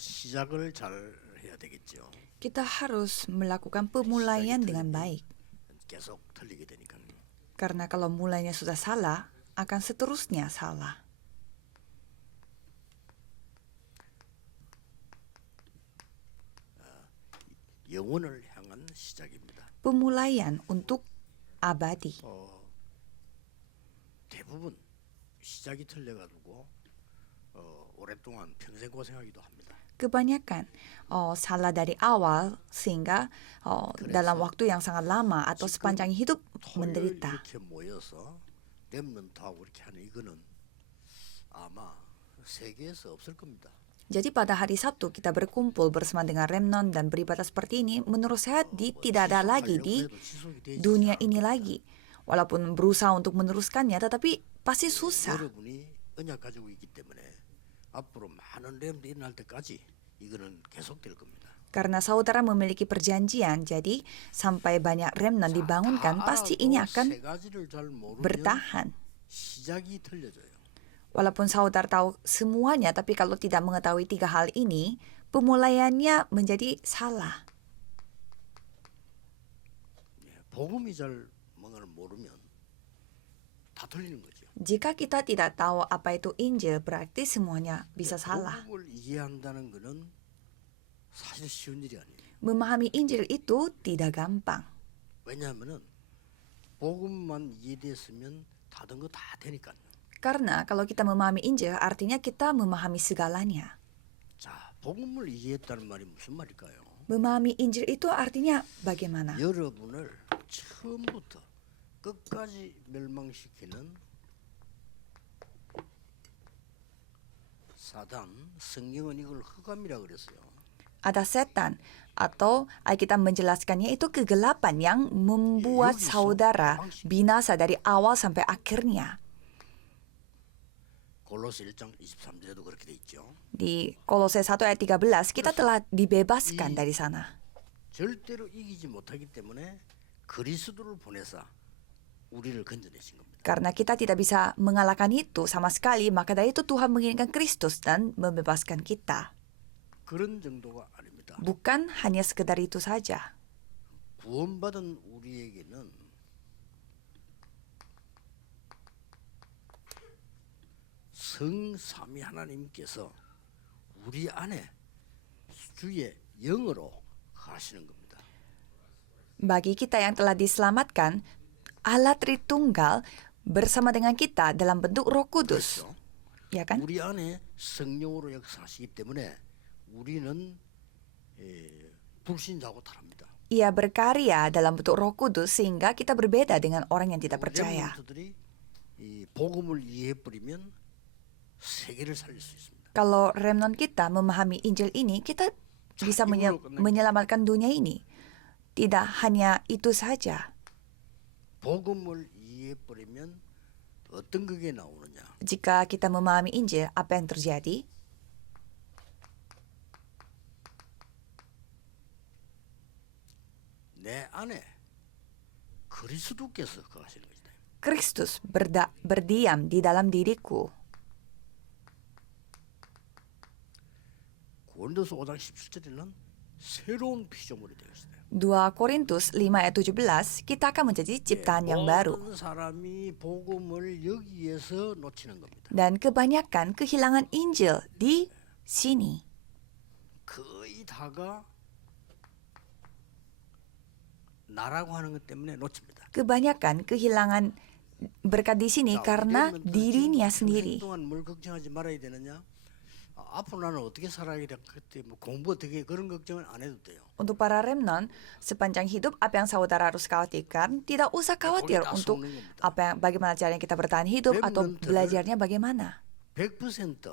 시작을 잘 해야 되겠죠. Kita harus melakukan pemulaian dengan baik. 계속 틀리게 되니까. Karena kalau mulainya sudah salah, akan seterusnya salah. 영원을 향한 시작입니다. Pemulaian untuk abadi. 대부분 시작이 틀려가지고 오랫동안 평생 고생하기도 합니다. Kebanyakan salah dari awal sehingga dalam waktu yang sangat lama atau sepanjang hidup menderita. 이렇게 모여서 렘넌트하고 이렇게 하는 이거는 아마 세계에서 없을 겁니다. Jadi pada hari Sabtu kita berkumpul bersama dengan remnon dan beribadah seperti ini, menurut saya tidak ada lagi di dunia ini lagi. Walaupun berusaha untuk meneruskannya, tetapi pasti susah. 여러분이 언약 가지고 있기 때문에 앞으로 많은 렘도 일어날 때까지 이거는 계속될 겁니다. Karena saudara memiliki perjanjian, jadi sampai banyak remnon dibangunkan, pasti ini akan bertahan. 시작이 틀려져요. Walaupun saudara tahu semuanya, tapi kalau tidak mengetahui 3 hal ini, pemulaiannya menjadi salah. 복음이 잘 뭔가를 모르면 다 틀리는 거죠. Jika kita tidak tahu apa itu Injil, berarti semuanya bisa salah. 복음을 이해한다는 거는 사실 쉬운 일이 아니에요. Memahami Injil itu tidak gampang. 왜냐하면은 복음만 이해됐으면 다른 거 다 되니까요. Karena kalau kita memahami Injil, artinya kita memahami segalanya. 자, 복음을 이해했다는 말이 무슨 말일까요? Memahami Injil itu artinya bagaimana? 여러분을 처음부터 끝까지 멸망시키는 사단, 성경은 이걸 흑암이라 그랬어요. Ada setan, atau Alkitab menjelaskannya itu kegelapan yang membuat saudara binasa dari awal sampai akhirnya. 골로새 1장 23절에도 그렇게 돼 있죠. Di Kolose 1 ayat 13 kita telah dibebaskan dari sana. 절대로 이기지 못하기 때문에 그리스도를 보내사 우리를 건져내신 겁니다. Karena kita tidak bisa mengalahkan itu sama sekali, maka dari itu Tuhan mengirimkan Kristus dan membebaskan kita. 그런 정도가 아닙니다. Bukan hanya sekedar itu saja. 구원받은 우리에게는 성삼위 하나님께서 우리 안에 주의 영으로 하시는 겁니다. Bagi kita yang telah diselamatkan, Allah Tritunggal bersama dengan kita dalam bentuk Roh Kudus. 그렇죠? Ya kan? 우리 안에 성령으로 역사하시기 때문에 우리는 불신자하고 다릅니다. Ia berkarya dalam bentuk Roh Kudus sehingga kita berbeda dengan orang yang tidak percaya. 렘넌트들이 이 복음을 이해해버리면 세계를 살릴 수 있습니다. Kalau remnon kita memahami Injil ini, kita bisa menyelamatkan dunia ini. Tidak hanya itu saja. 복음을 이해해버리면 어떤 그게 나오느냐. Jika kita memahami Injil, apa yang terjadi? 내 안에 그리스도께서 거하시는 것이다. Kristus berdiam di dalam diriku. 고린도서 5장 17절에는 새로운 피조물이 되었어요. 2 Korintus 5 ayat 17, kita akan menjadi ciptaan yang baru. 모든 사람이 복음을 여기에서 놓치는 겁니다. Dan kebanyakan kehilangan Injil di sini. 거의 다가 나라고 하는 것 때문에 놓칩니다. Kebanyakan kehilangan berkat di sini karena dirinya sendiri. 동안 뭘 걱정하지 말아야 되느냐? 앞으로 나는 어떻게 살아야 돼? 그때 뭐 공부 어떻게 그런 걱정은 안 해도 돼요. Untuk para remnon, sepanjang hidup apa yang saudara harus khawatirkan, tidak usah khawatir untuk bagaimana caranya kita bertahan hidup atau belajarnya bagaimana. 100%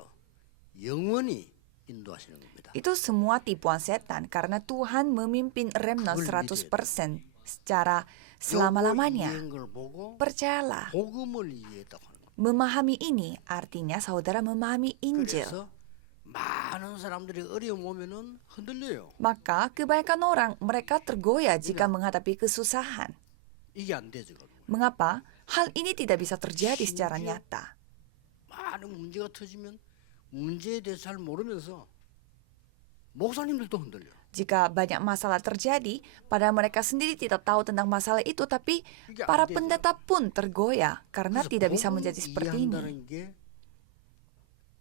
영원히 인도하시는 겁니다. Itu semua tipuan setan karena Tuhan memimpin remnon 100% secara selama-lamanya. Percayalah, 복음을 이해했다고 하는 겁니다. memahami ini artinya saudara memahami Injil. 그래서 많은 사람들이 어려움 오면은 흔들려요. Maka kebanyakan orang mereka tergoyah jika menghadapi kesusahan. 이게 안 되죠. Mengapa? Hal ini tidak bisa terjadi secara nyata. 많은 문제가 터지면 문제에 대해서 잘 모르면서 목사님들도 흔들려. Jika banyak masalah terjadi, padahal mereka sendiri tidak tahu tentang masalah itu, tapi 이게 안 para 되죠. pendeta pun tergoyah karena 그래서 tidak bisa 복음을 menjadi seperti ini. 이해한다는 게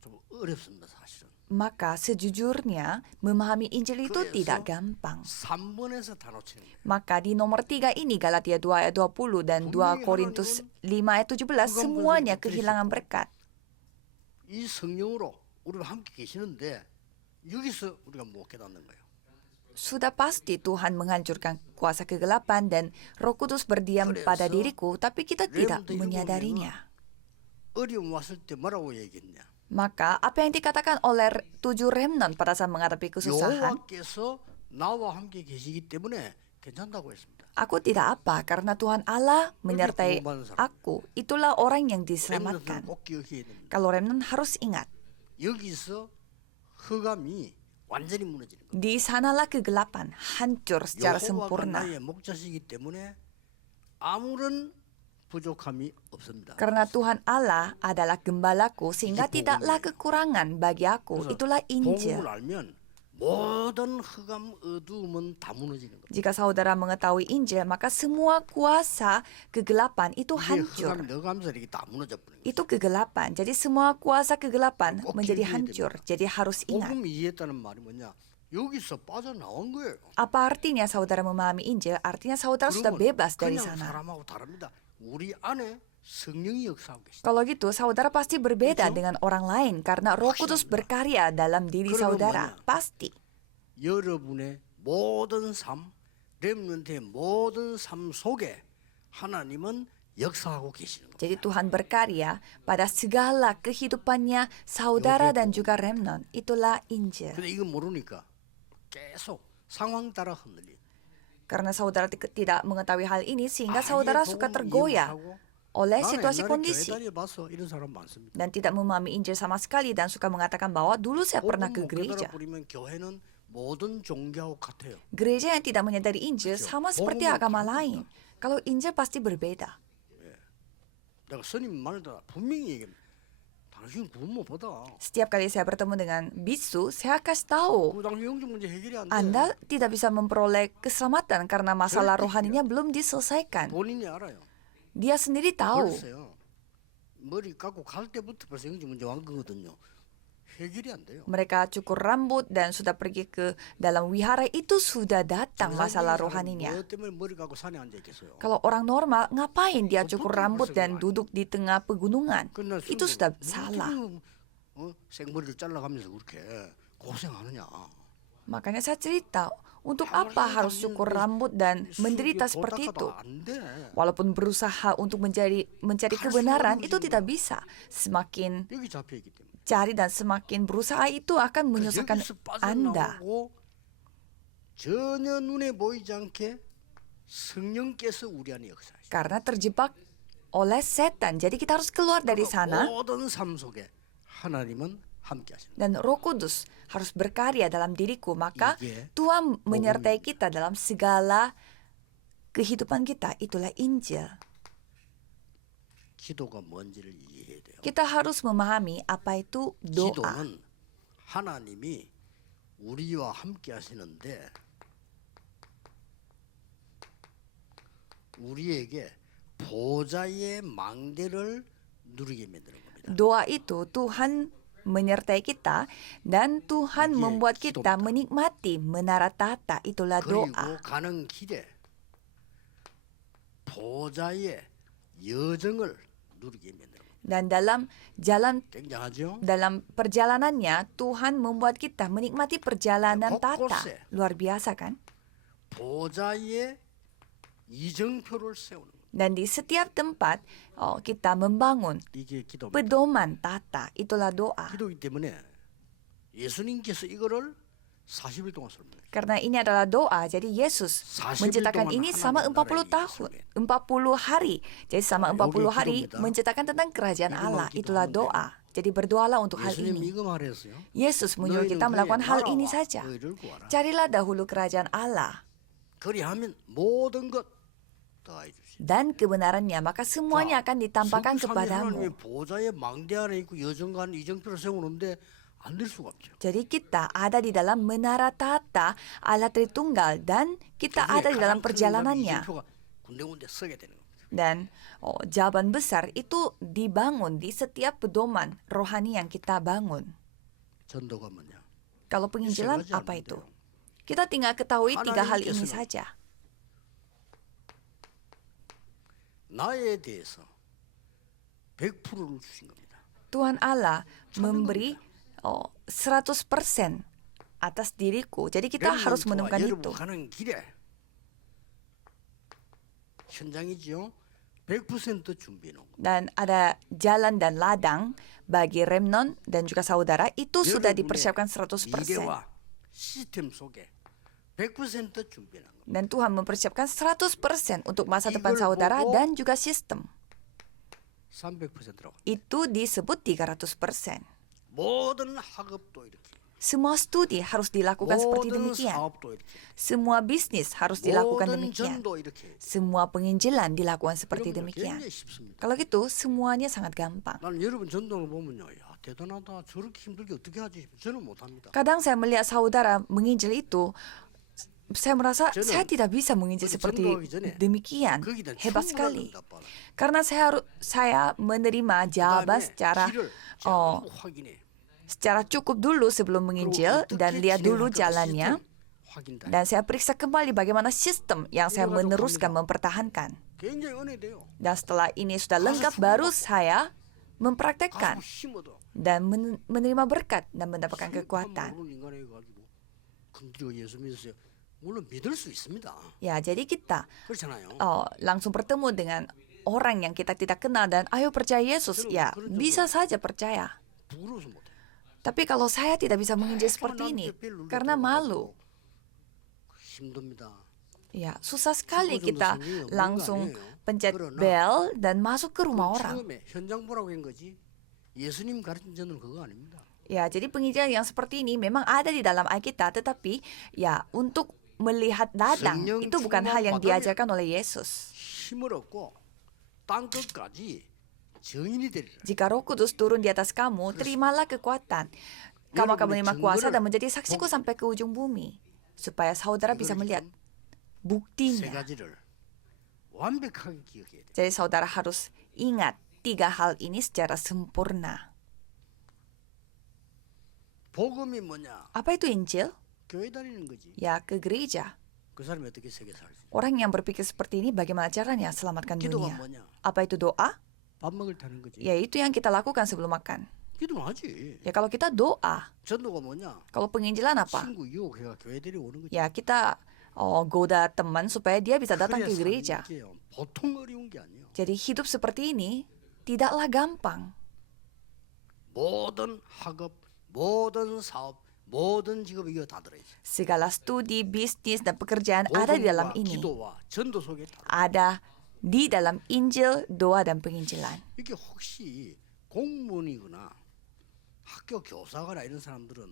좀 어렵습니다, 사실은. Maka sejujurnya memahami Injil itu 그래서 tidak gampang. 3번에서 다 놓치는 거예요. Maka di nomor 3 ini Galatia 2 ayat 20 dan 2 Korintus 5 ayat 17 semuanya kehilangan berkat. 이 성령으로 우리와 함께 계시는데 여기서 우리가 못 깨닫는 거예요. Sudah pasti Tuhan menghancurkan kuasa kegelapan dan Roh Kudus berdiam pada diriku, tapi kita tidak menyadarinya. 어려움 왔을 때 뭐라고 얘기했냐? Maka apa yang dikatakan oleh 7 remnant pada saat menghadapi kesusahan? 여호와께서 나와 함께 계시기 때문에 괜찮다고 했습니다. Aku tidak apa karena Tuhan Allah menyertai aku. Itulah orang yang 렘넌트는 diselamatkan. 꼭 기억해야 됩니다. Kalau remnant harus ingat, 여기서 흑암이 완전히 무너지는 거예요. di sanalah kegelapan hancur secara 여호와가 sempurna. 나의 목자시기 때문에 아무런 부족함이 없습니다. Karena Tuhan Allah adalah gembalaku sehingga Itu tidaklah 복음이에요. kekurangan bagi aku. 그래서 Itulah Injil. 복음을 알면 모든 흑암 어두움은 다 무너지는 거예요. Jika saudara mengetahui Injil, maka semua kuasa kegelapan itu 이게 hancur. 흑암이 너가면서 이렇게 다 무너져 버리는 거예요. Itu kegelapan. Jadi semua kuasa kegelapan 꼭 menjadi 기억해야 hancur. 됩니다. Jadi harus ingat. 복음 이해했다는 말이 뭐냐? 여기서 빠져나온 거예요. Apa artinya saudara memahami Injil? Artinya saudara sudah 그러면 bebas dari 그냥 sana. 사람하고 다릅니다. 우리 안에 성령이 역사하고 계시다. Kalau gitu, saudara pasti berbeda 그렇죠? dengan orang lain karena Roh Kudus 확실합니다. berkarya dalam diri 그러면 saudara. 뭐냐? Pasti. 여러분의 모든 삶, 렘넌트의 모든 삶 속에 하나님은 역사하고 계시는 겁니다. Jadi Tuhan berkarya pada segala kehidupannya saudara dan juga remnant. Itulah Injil. 근데 이거 모르니까 계속 상황 따라 흔들리. Karena saudara tidak mengetahui hal ini sehingga 아예 saudara 복음 suka 이해 tergoyah 못하고 oleh 나는 situasi 옛날에 kondisi 교회 다녀봐서 이런 사람 많습니다. dan tidak memahami Injil sama sekali dan suka mengatakan bahwa dulu saya pernah ke 복음 못 gereja. 깨달아 버리면 교회는 모든 종교하고 같아요. Gereja yang tidak menyadari Injil 그렇죠. sama seperti 복음은 agama 다릅니다. lain. Kalau Injil pasti berbeda. 내가 스님 말다 분명히 얘기합니다. 당신 구원 못 받아. Setiap kali saya bertemu dengan bisu, saya kasih tahu, 그 당신 영적 문제 해결이 안 돼. Anda tidak bisa memperoleh keselamatan karena masalah 절대 rohaninya belum diselesaikan. 본인이 알아요. Dia sendiri tahu. 벌써요. 머리 깎고 갈 때부터 벌써 영적 문제 온 거거든요. 해결이 안 돼요. Mereka cukur rambut dan sudah pergi ke dalam wihara, itu sudah datang masalah rohaninya. 뭐 때문에 머리 깎고 산에 앉아 있겠어요. Kalau orang normal, ngapain dia cukur rambut dan duduk di tengah pegunungan? 그날 Itu sudah salah. 생머리를 잘라가면서 그렇게 고생하느냐. Makanya saya cerita, untuk apa harus cukur rambut dan menderita seperti itu? 안 돼. Walaupun berusaha untuk mencari kebenaran, itu tidak bisa. Semakin 여기 잡혀 있기 때문에. cari dan semakin berusaha itu akan menyusahkan 여기서 Anda. 빠져나오고 전혀 눈에 보이지 않게 성령께서 우리 안에 역사하시죠. Karena terjebak oleh setan. Jadi kita harus keluar dari sana 모든 삶 속에 하나님은 함께 하십니다. dan Roh Kudus harus berkarya dalam diriku. Maka 이게 Tuhan menyertai kita dalam segala kehidupan kita. Itulah Injil. 기도가 뭔지를 이해해야 돼요. Kita harus memahami apa itu doa. 기도는 하나님이 우리와 함께 하시는데 우리에게 보좌의 망대를 누리게 만드는 겁니다. Doa itu Tuhan menyertai kita dan Tuhan 이게 membuat kita 기도입니다. menikmati menara tahta. Itulah 그리고 doa. 가는 길에 보좌의 여정을 누리게 만드는 겁니다. Dan dalam jalan 굉장하죠? dalam perjalanannya Tuhan membuat kita menikmati perjalanan tahta. 곳곳에. Luar biasa kan? 보좌의 이정표를 세우는 겁니다. Dan di setiap tempat kita membangun 이게 기도입니다. pedoman tahta. Itulah doa. 기도이기 때문에 예수님께서 이거를 40일 동안 설명해요. Karena ini adalah doa, jadi Yesus 40일 menciptakan 동안 ini sama 하나님 40 나라의 tahun, 예수님. 40 hari. Jadi sama 40 hari 기도입니다. menceritakan tentang kerajaan 이것만 Allah. Itulah 기도하면 doa. Jadi berdoalah untuk hal 예수님 ini. 이거 말했어요. Yesus menyuruh 너희는 kita melakukan 그의 hal ini 나라와 saja. 의를 구하라. Carilah dahulu kerajaan Allah 그리하면 모든 것 더해 주시오. dan kebenarannya, maka semuanya akan ditampakkan 성삼위 하나님의 kepadamu. 보좌의 망대 안에 있고 여정관 이정표를 세우는데 안 될 수가 없죠. Jadi kita ada di dalam menara tahta Allah Tritunggal dan kita ada di dalam perjalanannya. 이정표가 군데군데 서게 되는 겁니다. Dan jawaban besar itu dibangun di setiap pedoman rohani yang kita bangun. 전도가 뭐냐? Kalau penginjilan 가지 apa 않으면 itu? 돼요. Kita tinggal ketahui 3 hal ini 하나님께서는 saja. 나에 대해서 100%를 주신 겁니다. Tuhan Allah memberi 100% atas diriku. Jadi kita harus 렘넌트와 menemukan 여러분 itu. 가는 길에 현장이지요. 100% 준비해 놓은 겁니다. Dan ada jalan dan ladang bagi Remnon dan juga saudara itu sudah 여러분의 dipersiapkan 100%. 미래와 시스템 속에 100% 준비해 놓은 겁니다. Dan Tuhan mempersiapkan 100% untuk masa depan 이걸 saudara 보고 dan juga sistem. 300%라고. Itu disebut 300%. 모든 학업도 이렇게. Semua studi harus dilakukan seperti 모든 demikian. 사업도 이렇게. Semua bisnis harus dilakukan 모든 demikian. 전도 이렇게. Semua penginjilan dilakukan seperti 이런 거 demikian. 굉장히 쉽습니다. Kalau gitu, semuanya sangat gampang. 나는 여러분 전도를 보면요, 야 대단하다. 저렇게 힘들게 어떻게 하지? 저는 못합니다. Kadang saya melihat saudara menginjil itu, saya merasa 저는 saya tidak bisa menginjil 그렇게 seperti 전도하기 전에 demikian. 거기에 대한 Hebat 충분한 sekali. 응답받아. Karena saya menerima jawaban secara 길을 어, 잘 확인해. secara cukup dulu sebelum menginjil 그리고 dan 어떻게 lihat dulu 진행할까 jalannya. 시스템 확인다. Dan saya periksa kembali bagaimana sistem yang saya 이래가지고 meneruskan, 갑니다. mempertahankan. 굉장히 은혜돼요. Dan setelah ini sudah lengkap, 가서 baru 충분하고. saya mempraktekkan 가서 힘 얻어. dan menerima berkat dan mendapatkan 심판 kekuatan. 모르는 인간에 가지고 근데 예수 믿으세요. 물론 믿을 수 있습니다. Ya, jadi kita 그렇잖아요. langsung bertemu dengan orang yang kita tidak kenal dan ayo percaya Yesus. Ya, bisa saja percaya. 부끄러워서 못해. Tapi kalau saya tidak bisa menginjil seperti ini, karena malu. 힘듭니다. Ya, susah sekali 정도 kita 성경이 없는 거 langsung 아니에요. pencet 그러나 bel dan masuk ke rumah orang. 처음에 현장 보라고 한 거지. 예수님 가르친 저는 그거 아닙니다. Ya, jadi penginjilan yang seperti ini memang ada di dalam Alkitab, tetapi ya untuk melihat ladang 성령 itu bukan hal yang 충만 diajarkan oleh Yesus. 힘을 얻고 땅 끝까지 정인이 되리라. Jika Roh Kudus turun di atas kamu, terimalah kekuatan. Kamu akan menerima kuasa dan menjadi saksiku sampai ke ujung bumi, supaya saudara bisa melihat 세 buktinya. 가지를 완벽하게 기억해야 돼. Jadi saudara harus ingat 3 hal ini secara sempurna. 복음이 뭐냐? Apa itu Injil? 교회 다니는 거지. Ya, ke gereja. 그 사람이 어떻게 세계 살지? Orang yang berpikir seperti ini bagaimana caranya selamatkan 기도가 dunia? 뭐냐? Apa itu doa? 밥 먹을 타는 거지. Ya, itu yang kita lakukan sebelum makan. 기도는 하지. Ya, kalau kita doa. 전도가 뭐냐? Kalau penginjilan apa? 친구 유혹해가 교회 데리고 오는 거지. Ya, kita goda teman supaya dia bisa datang ke 그래야 gereja. 사는 게요. 보통 어려운 게 아니에요. Jadi hidup seperti ini tidaklah gampang. 모든 학업, 모든 사업, 모든 직업 이거 다 들어있어요. Segala studi, bisnis, dan pekerjaan ada di dalam 복음과 ini. 기도와 전도 속에 다. Ada di dalam Injil, doa, dan penginjilan. 이게 혹시 공무원이거나 학교 교사거나 이런 사람들은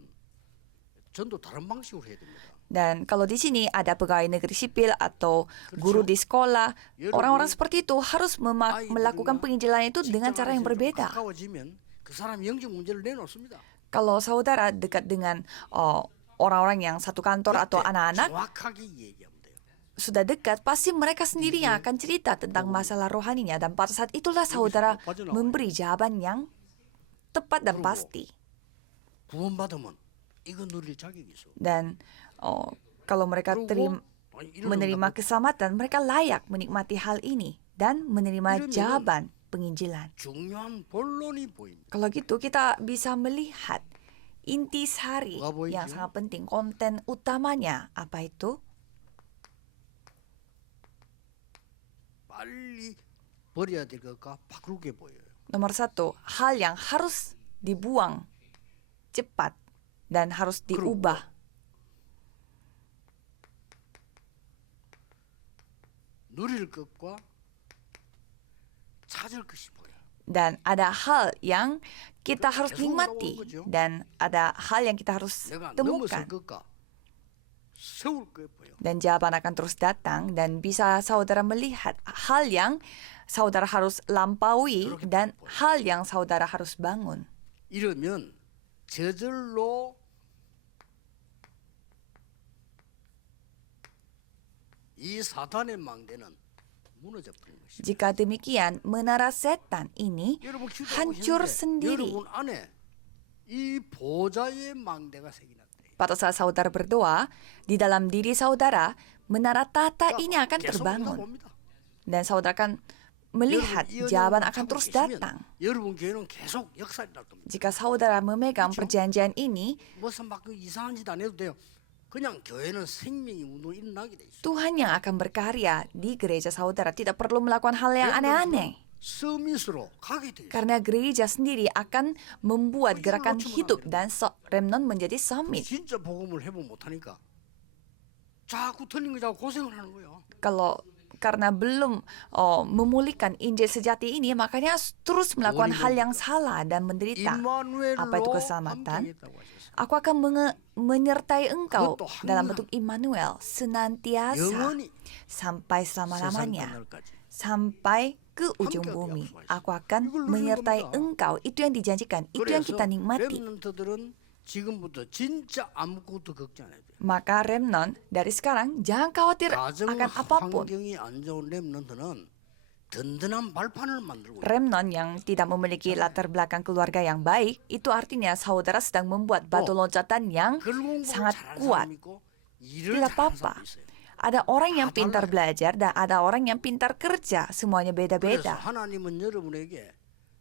전도 다른 방식으로 해야 됩니다. Dan kalau di sini ada pegawai negeri sipil atau guru di sekolah, orang-orang seperti itu harus melakukan penginjilan itu dengan cara yang berbeda. 가까워지면 그 사람 영적 문제를 내놓습니다. Kalau saudara dekat dengan orang-orang yang satu kantor atau 그때 anak-anak, 정확하게 얘기하면 돼요. sudah dekat, pasti mereka sendiri yang akan cerita tentang masalah rohaninya. Dan pada saat itulah saudara memberi jawaban yang tepat dan pasti. 구원받으면 이거 누릴 자격이 있어. Dan kalau mereka menerima keselamatan, mereka layak menikmati hal ini dan menerima jawaban penginjilan. 중요한 본론이 보입니다. Kalau gitu kita bisa melihat intisari 뭐가 보이죠? yang sangat penting, konten utamanya apa itu? 빨리 버려야 될 것과 바꿀 게 보여요. Nomor 1, hal yang harus dibuang cepat dan harus diubah. 누릴 것과 찾을 것이 보여요. Dan ada hal yang kita harus nikmati dan ada hal yang kita harus 내가 넘어설 temukan. 것과 세울 게 보여. Dan jawaban akan terus datang dan bisa saudara melihat hal yang saudara harus lampaui dan hal yang saudara harus bangun. 이러면 저절로 이 사탄의 망대는 무너져 버린 것입니다. Jika demikian, menara setan ini 여러분 hancur 기도하고 sendiri. 여러분 안에 이 보좌의 망대가 새겨놨대. Pada saat saudara berdoa, di dalam diri saudara, menara tahta ini akan 계속 terbangun. 봅니다. Dan saudara akan melihat jawaban akan terus datang. 여러분 교회는 계속 역사가 날 겁니다. Jika saudara memegang perjanjian ini, 무슨 막 이상한 짓 안 해도 돼요. 그냥 교회는 생명이 운동이 일어나게 돼 있어요. Tuhan yang akan berkarya di gereja saudara, tidak perlu melakukan hal yang aneh-aneh. 서밋으로 가게 돼 있어요. Karena gereja sendiri akan membuat gerakan hidup dan remnon menjadi summit. 진짜 복음을 해보면 못하니까 자꾸 틀린 거 자꾸 고생을 하는 거예요. Karena belum memulihkan Injil sejati ini, makanya terus melakukan hal yang salah dan menderita. Apa itu 임마누엘로 keselamatan? 함께하겠다고 하셨어요. Aku akan menyertai engkau 그것도 dalam 항상 bentuk Immanuel senantiasa 영원히 sampai 세상 selama-lamanya, 끝날까지. sampai ke ujung bumi. Aku akan menyertai engkau. Itu yang dijanjikan, itu yang kita nikmati. 렘넌트들은 지금부터 진짜 아무것도 걱정 안 해도 돼요. Maka remnon dari sekarang jangan khawatir 가정 akan apapun. 환경이 안 좋은 렘넌트는 든든한 발판을 만들고 있어요. Remnon yang tidak memiliki latar belakang keluarga yang baik, itu artinya saudara sedang membuat batu loncatan yang 글 공부를 sangat 잘하는 kuat. 사람이 있고 일을 Tidak 잘하는 apa-apa. 사람이 있어요. Ada orang yang 다 pintar 달라요. belajar dan ada orang yang pintar kerja. Semuanya 그래서 beda-beda. 하나님은 여러분에게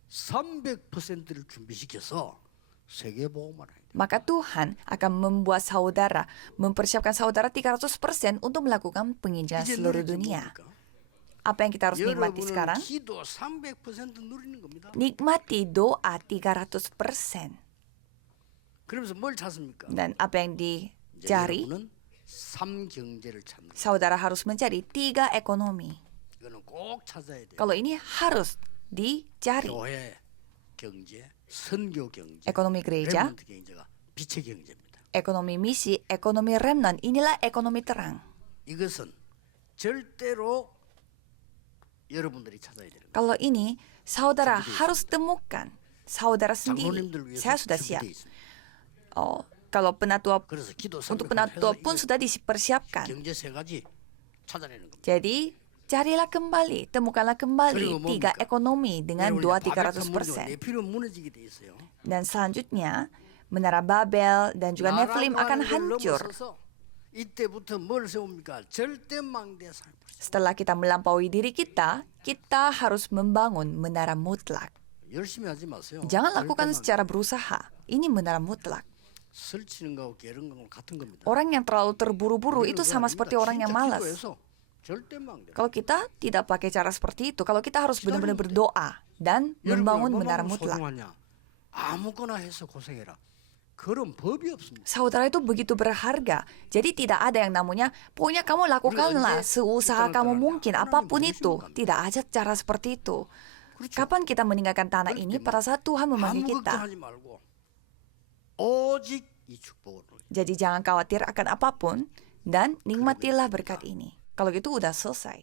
300%를 준비시켜서 세계 보험을 해야 돼요. Maka Tuhan akan membuat saudara, mempersiapkan saudara 300% untuk melakukan penginjilan 이제 seluruh 누리지 dunia. 뭡니까? Apa yang kita harus nikmati 여러분은 sekarang? 기도 300% 누리는 겁니다. Nikmati doa 300%. 그러면서 뭘 찾습니까? Dan apa yang 이제 dicari? 여러분은 삼경제를 찾는 거예요. Saudara harus mencari 3 ekonomi. 이거는 꼭 찾아야 돼요. Kalau ini harus dicari. 교회 경제, 선교 경제, Ekonomi gereja, 렘넌트 경제가 빛의 경제입니다. ekonomi misi, ekonomi remnant. Inilah ekonomi terang. 이것은 절대로 여러분들이 찾아야 되는 거예요. Kalau ini saudara harus temukan. Saudara sendiri. 장로님들 위해서 Saya sudah siap. 준비되어 있습니다. Kalau penatua 그래서 기도 untuk 300% penatua 해서 pun 이거 sudah dipersiapkan. 경제 세 가지 찾아내는 겁니다. Jadi carilah kembali, temukanlah kembali 그리고 3 뭡니까? ekonomi dengan doa 바벨탑 300%. 네피림 무너지게 돼 있어요. Dan selanjutnya menara Babel dan juga Nephilim akan hancur. 이때부터 뭘 세웁니까? 절대망대 살. Setelah kita melampaui diri kita, kita harus membangun menara mutlak. 열심히 하지 마세요. Jangan lakukan 절대망대. secara berusaha. Ini menara mutlak. 설치는 거하고 게으른 거하고 같은 겁니다. Orang yang terlalu terburu-buru itu sama seperti orang yang malas. 절대망대. Kalau kita tidak pakai cara seperti itu, kalau kita harus benar-benar berdoa dan membangun menara mutlak. 아무거나 해서 고생해라. 그런 법이 없습니다. Saudara itu begitu berharga. Jadi tidak ada yang namanya, pokoknya kamu lakukanlah seusaha kamu mungkin, apapun itu. Tidak ada cara seperti itu. Kapan kita meninggalkan tanah ini? Pada saat Tuhan memanggil 아무 kita. 걱정하지 말고 오직 이 축복을. Jadi jangan khawatir akan apapun dan nikmatilah berkat ini. Kalau gitu udah selesai.